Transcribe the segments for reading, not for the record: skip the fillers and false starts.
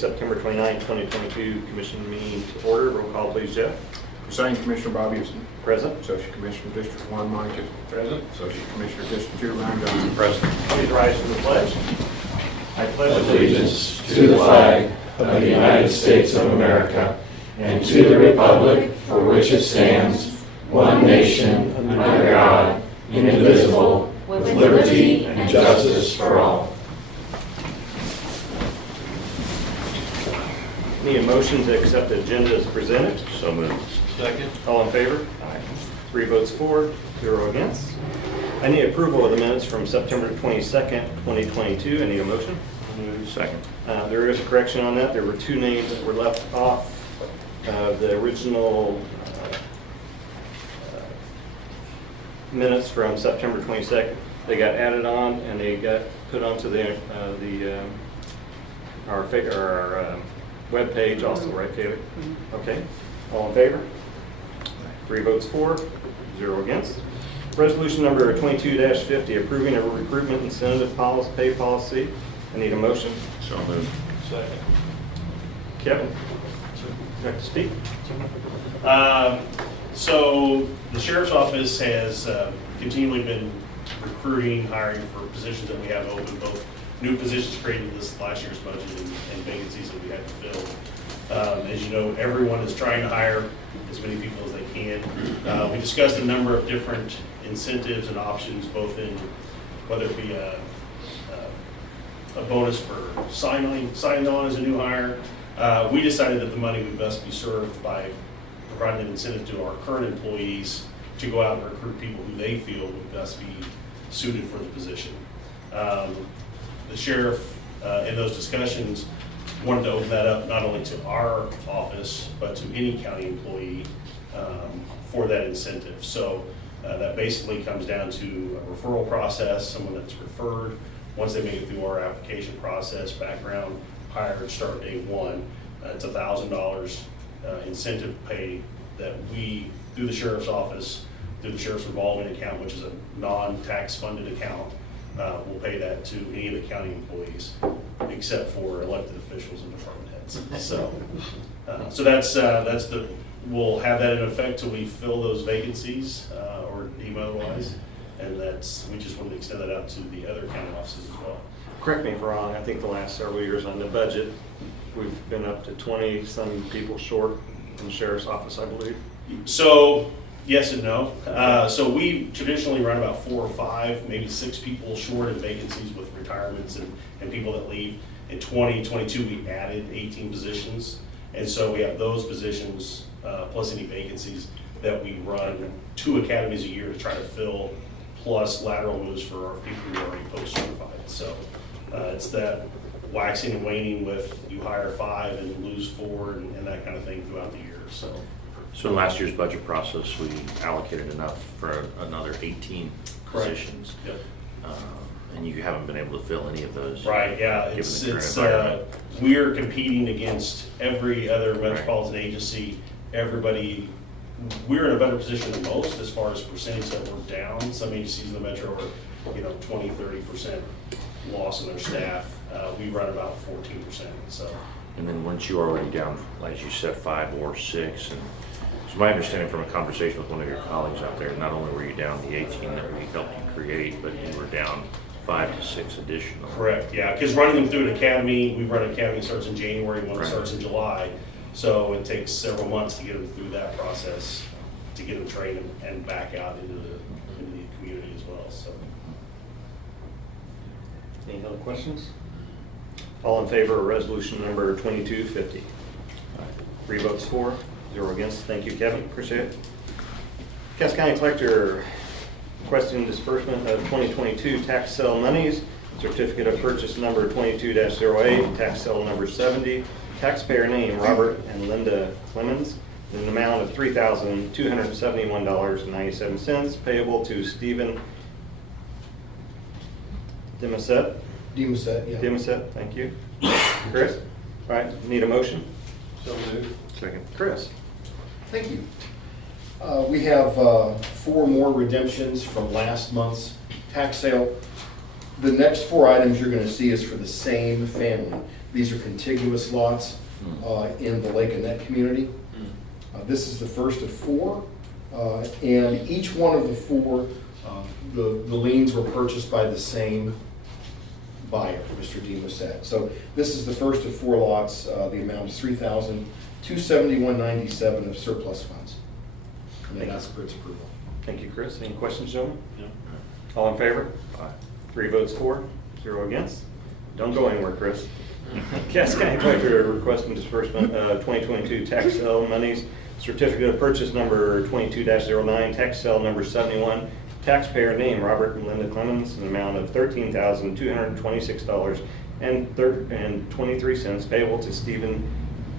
September 29, 2022 Commission meeting to order. Roll call, please, Jeff. Presiding Commissioner Bob Houston. Present. Associate Commissioner District 1 Mike Kissel. Present. Associate Commissioner District 2 Ryan Johnson. Present. Please rise for the pledge. I pledge Allegiance to the flag of the United States of America and to the republic for which it stands, one nation, under God, indivisible, with liberty and justice for all. Need a motion to accept the agenda as presented. So moved. Second. All in favor? Aye. 3 votes for, 0 against. I need approval of the minutes from September 22nd, 2022. I need a motion. Second. There is a correction on that. There were 2 names that were left off the original minutes from September 22nd. They got added on and they got put onto our web page also, right, Kaylee? Okay. All in favor? 3 votes for, 0 against. Resolution number 22-50, approving a recruitment incentive policy, pay policy. I need a motion. So moved. Second. Kevin, would you like to speak? So the Sheriff's Office has continually been recruiting, hiring for positions that we have open, both new positions created in this last year's budget and vacancies that we had to fill. As you know, everyone is trying to hire as many people as they can. We discussed a number of different incentives and options, both in whether it be a bonus for signing on as a new hire. We decided that the money would best be served by providing an incentive to our current employees to go out and recruit people who they feel would best be suited for the position. The sheriff, in those discussions, wanted to open that up not only to our office, but to any county employee for that incentive. So that basically comes down to a referral process, someone that's referred. Once they make it through our application process, background, hire, start day 1, it's $1,000 incentive pay that we, through the sheriff's office, through the sheriff's revolving account, which is a non-tax funded account, we'll pay that to any of the county employees, except for elected officials and department heads. So that's we'll have that in effect till we fill those vacancies or deem otherwise, and we just wanted to extend that out to the other county offices as well. Correct me if I'm wrong, I think the last several years on the budget, we've been up to 20-some people short in the sheriff's office, I believe. So, yes and no. So we traditionally run about 4 or 5, maybe 6 people short in vacancies with retirements and people that leave. In 2022, we added 18 positions. And so we have those positions, plus any vacancies that we run 2 academies a year to try to fill, plus lateral moves for our people who are already post-certified. So it's that waxing and waning with you hire 5 and lose 4 and that kind of thing throughout the year. So in last year's budget process, we allocated enough for another 18 positions. Yep. And you haven't been able to fill any of those. Right, yeah, Given it's the current environment. we're competing against every other metropolitan agency. Everybody, we're in a better position than most as far as percentage that we're down. Some agencies in the metro are, 20-30% loss in their staff. We run about 14%. So. And then once you're already down, as you said, 5 or 6, and so my understanding from a conversation with one of your colleagues out there, not only were you down the 18 that we helped you create, but you were down 5 to 6 additional. Correct, yeah, because running them through an academy, we run an academy that starts in January, one that Right. starts in July. So it takes several months to get them through that process, to get them trained and back out into the community as well, so. Any other questions? All in favor of resolution number 2250? 3 votes for, 0 against. Thank you, Kevin. Appreciate it. Cass County Collector requesting disbursement of 2022 tax sale monies, certificate of purchase number 22-08, tax sale number 70, taxpayer name Robert and Linda Clemens, in an amount of $3,271.97, payable to Stephen Demisette. Demoset, yeah. Demisette, thank you. Chris? All right, need a motion? So moved. Second. Chris? Thank you. We have 4 more redemptions from last month's tax sale. The next 4 items you're going to see is for the same family. These are contiguous lots in the Lake Annette community. This is the first of four, and each one of the four, the liens were purchased by the same buyer, Mr. D. Musset. So this is the first of four lots. The amount is $3,271.97 of surplus funds. And I'd ask for its approval. Thank you, Chris. Any questions, gentlemen? No. All in favor? Aye. 3 votes for, 0 against. Don't go anywhere, Chris. Cass County Collector requesting disbursement of 2022 tax sale monies, certificate of purchase number 22-09, tax sale number 71, taxpayer name Robert and Linda Clemens, an amount of $13,226.23 payable to Stephen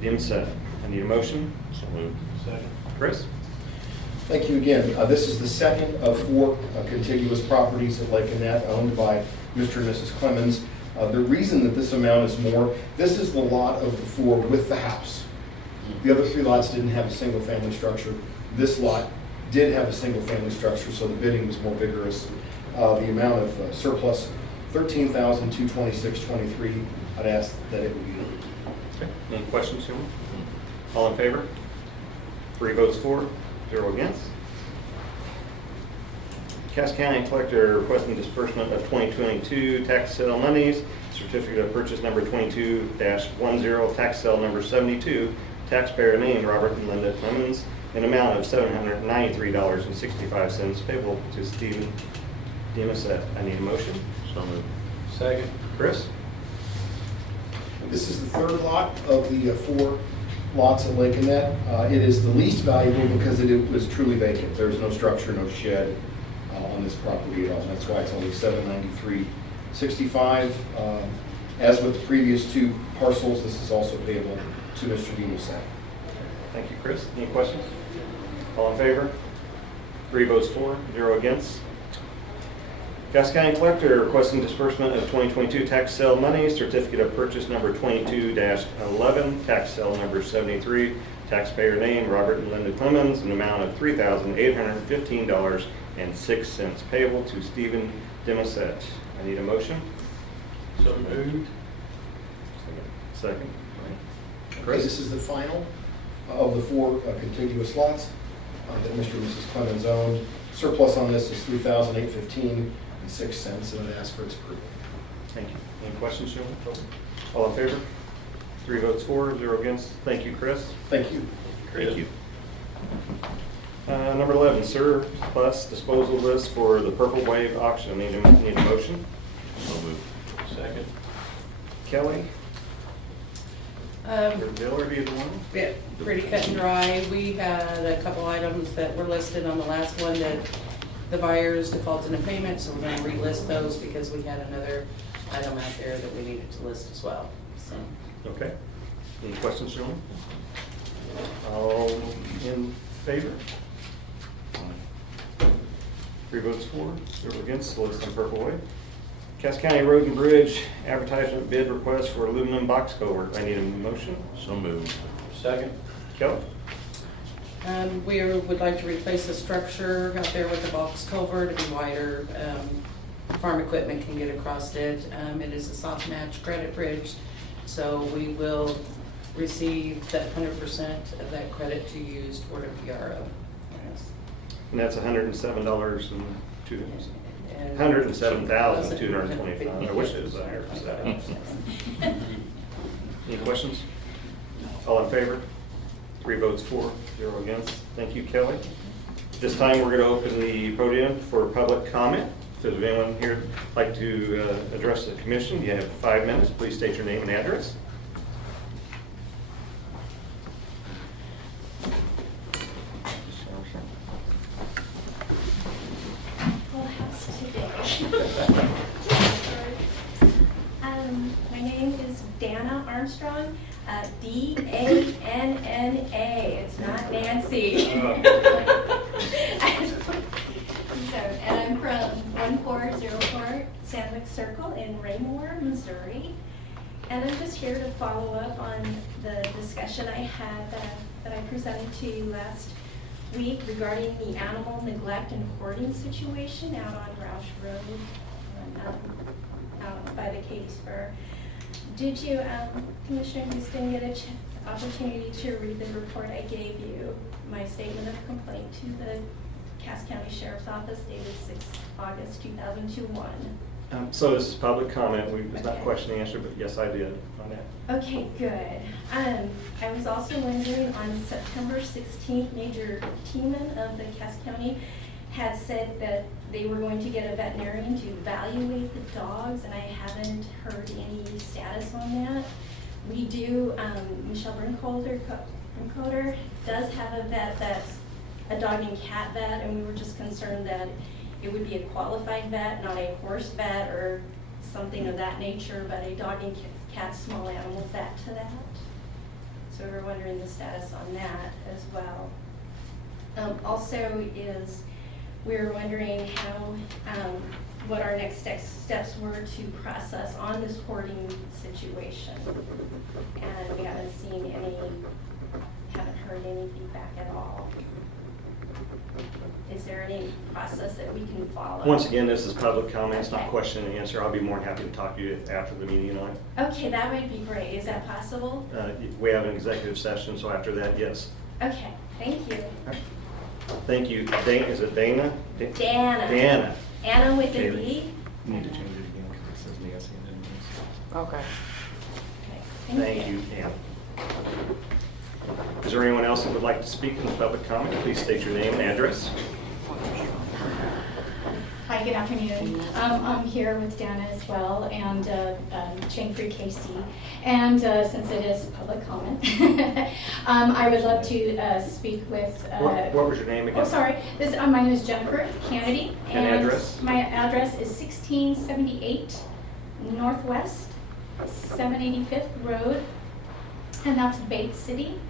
Dimseth. I need a motion. So moved. Second. Chris? Thank you again. This is the second of four contiguous properties at Lake Annette owned by Mr. and Mrs. Clemens. The reason that this amount is more, this is the lot of the four with the house. The other three lots didn't have a single-family structure. This lot did have a single-family structure, so the bidding was more vigorous. The amount of surplus, $13,226.23. I'd ask that it would be approved. Okay. Any questions, gentlemen? All in favor? 3 votes for, 0 against. Cass County Collector requesting disbursement of 2022 tax sale monies, certificate of purchase number 22-10, tax sale number 72, taxpayer name Robert and Linda Clemens, an amount of $793.65 payable to Stephen Dimseth. I need a motion. So moved. Second. Chris? This is the third lot of the four lots at Lake Annette. It is the least valuable because it was truly vacant. There's no structure, no shed on this property at all. That's why it's only $793.65. As with the previous two parcels, this is also payable to Mr. Dimseth. Thank you, Chris. Any questions? All in favor? 3 votes for, 0 against. Cass County Collector requesting disbursement of 2022 tax sale money, certificate of purchase number 22-11, tax sale number 73, taxpayer name Robert and Linda Clemens, an amount of $3,815.06 payable to Stephen Dimseth. I need a motion. So moved. Second. Okay, this is the final of the four contiguous lots that Mr. and Mrs. Clemens owned. Surplus on this is $3,815.06, and I'd ask for its approval. Thank you. Any questions, gentlemen? All in favor? 3 votes for, 0 against. Thank you, Chris. Thank you. Thank you. Number 11, surplus disposal list for the Purple Wave auction. Need a motion. So moved. Second. Kelly? Or Bill, or either one? Yeah, pretty cut and dry. We had a couple items that were listed on the last one that the buyers defaulted in payment, so we're gonna relist those because we had another item out there that we needed to list as well, so. Okay. Any questions, gentlemen? All in favor? 3 votes for, 0 against, the list on Purple Wave. Cass County Road and Bridge advertisement bid request for aluminum box culvert. I need a motion. So moved. Second. Kelly? We would like to replace the structure out there with the box culvert to be wider. Farm equipment can get across it. It is a soft match credit bridge, so we will receive that 100% of that credit to use toward a PRO. Yes. And that's $107.02. And- $107,225. I wish it was higher. Any questions? All in favor? 3 votes for, 0 against. Thank you, Kelly. This time, we're going to open the podium for public comment. If there's anyone here who'd like to address the commission, you have 5 minutes. Please state your name and address. Full house today. My name is Dana Armstrong, D-A-N-N-A. It's not Nancy. And I'm from 1404 Sandwick Circle in Raymore, Missouri. And I'm just here to follow up on the discussion I had that I presented to you last week regarding the animal neglect and hoarding situation out on Roush Road, out by the Katy Spur. Did you, Commissioner Houston, get a opportunity to read the report I gave you? My statement of complaint to the Cass County Sheriff's Office dated 6 August 2021. So this is public comment. It's not Okay. question and answer, but yes, I did on that. Okay, good. I was also wondering, on September 16th, Major Tiemann of the Cass County had said that they were going to get a veterinarian to evaluate the dogs, and I haven't heard any status on that. We do, Michelle Brinkoder does have a vet that's a dog and cat vet, and we were just concerned that it would be a qualified vet, not a horse vet or something of that nature, but a dog and cat small animal vet to that. So we're wondering the status on that as well. Also is, we're wondering how, what our next steps were to process on this hoarding situation. And we haven't heard any feedback at all. Is there any process that we can follow? Once again, this is public comment, it's not Okay. question and answer. I'll be more than happy to talk to you after the meeting on it. Okay, that would be great. Is that possible? We have an executive session, so after that, yes. Okay, thank you. Thank you. Dana, is it Dana? Dana. Dana. Anna with a Kaylee. D? Need to change it again because it says Nancy and then Nancy. Okay. Okay, Thank you, Anna. Is there anyone else that would like to speak in the public comment? Please state your name and address. Hi, good afternoon. I'm here with Dana as well, and Chain Free Casey. And since it is public comment, I would love to speak with. What was your name again? Oh, sorry. My name is Jennifer Kennedy. And address? My address is 1678 Northwest 785th Road, and that's Bates City.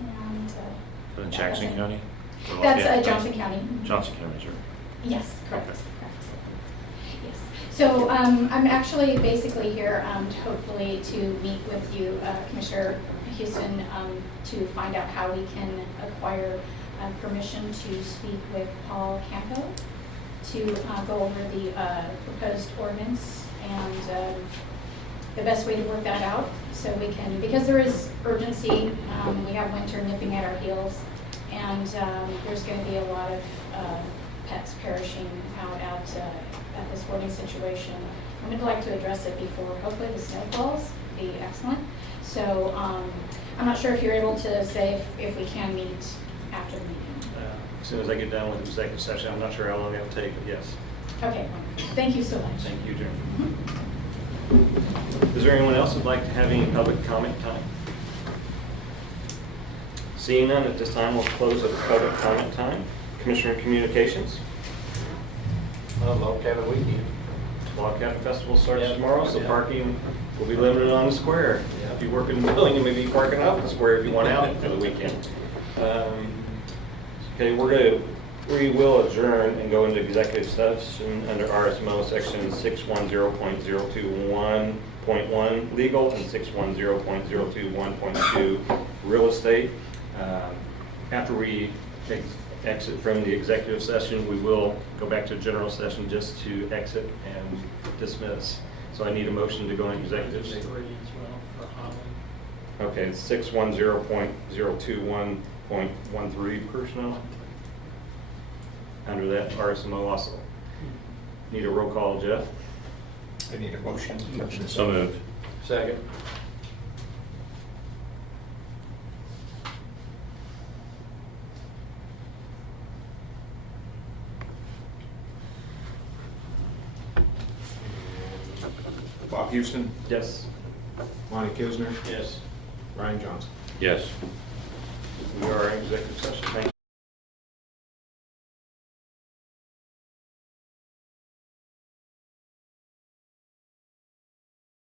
And In Jackson County? Or that's Lafayette? Johnson County. Johnson County, sure. Yes, correct. Okay. Correct. Yes. So I'm actually basically here hopefully to meet with you, Commissioner Houston, to find out how we can acquire permission to speak with Paul Campo to go over the proposed ordinance and the best way to work that out so we can, because there is urgency, we have winter nipping at our heels, and there's going to be a lot of pets perishing out at this hoarding situation. I would like to address it before hopefully the snow falls, be excellent. So I'm not sure if you're able to say if we can meet after the meeting. As soon as I get done with the executive session, I'm not sure how long it'll take, but yes. Okay, wonderful. Thank you so much. Thank you, Jim. Is there anyone else who'd like to have any public comment time? Seeing none, at this time, we'll close the public comment time. Commissioner Communications. Log Cabin Weekend. Log Cabin Festival starts Yeah. tomorrow, so Yeah. parking will be limited on the square. Yeah. If you work in the building, you may be parking off the square if you want out for the weekend. Okay, we will adjourn and go into executive session under RSMO section 610.021.1 legal and 610.021.2 real estate. After we exit from the executive session, we will go back to general session just to exit and dismiss. So I need a motion to go into executive. Okay, it's 610.021.13 personnel. Under that, RSMO also. Need a roll call, Jeff? I need a motion. So moved. Second. Bob Houston, Yes. Lonnie Kisner, Yes. Ryan Johnson. Yes. We are in executive session. Thank you.